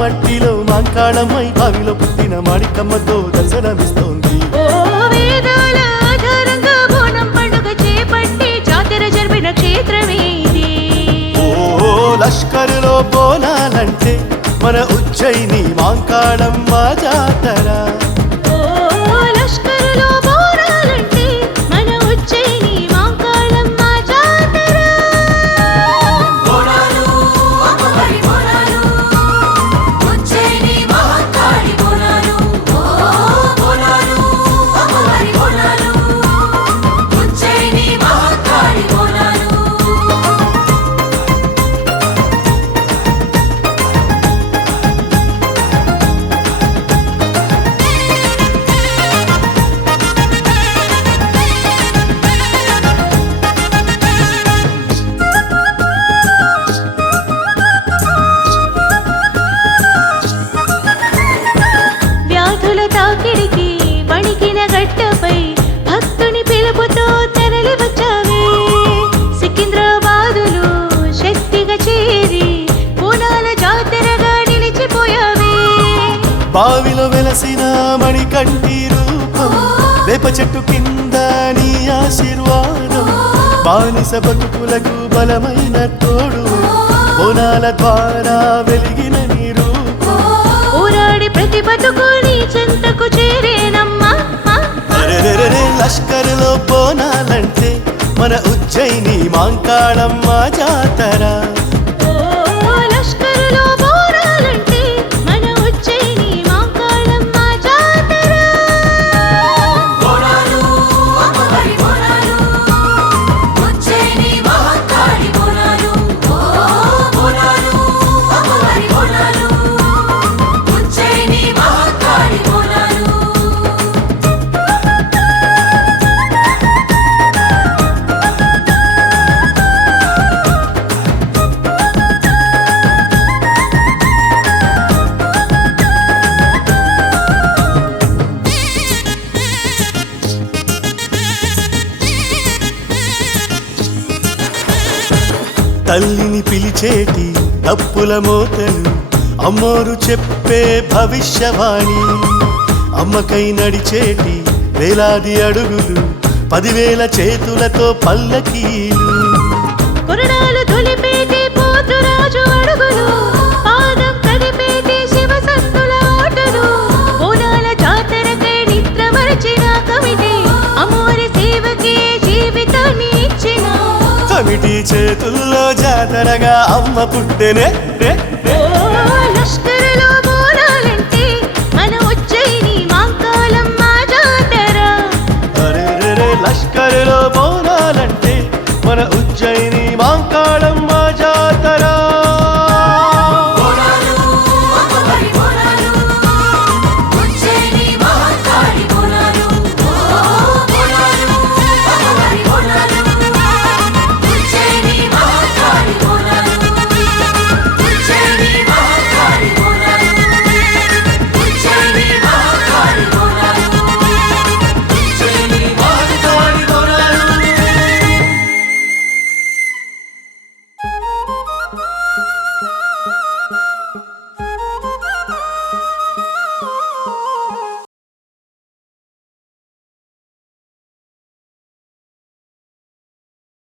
మట్టిలో మాంకాళమ్మై బావిలో పుట్టిన మాణికమ్మతో దర్శనమిస్తోంది లష్కరులో బోనాలంటే మన ఉజ్జయిని మాంకాళమ్మ జాతర. బావిలో వెలసిన మణికంఠి రూపం వేప చెట్టు కింద నీ ఆశీర్వాదం. బానిస బతుకులకు బలమైన తోడు. బోనాల ద్వారా వెలిగిన నీ రూపం. పోరాడి ప్రతి బతుకుని చెంతకు చేరేనమ్మా. లష్కరులో బోనాలంటే మన ఉజ్జయిని మాంకాళమ్మ జాతర. తల్లిని పిలిచేటి తప్పుల మోతలు అమ్మోరు చెప్పే భవిష్యవాణి. అమ్మకై నడిచేటి వేలాది అడుగులు పదివేల చేతులతో పల్లకీలు. ఆవిటి చేతుల్లో జాతరగా అమ్మ పుట్టెనే లష్కరలో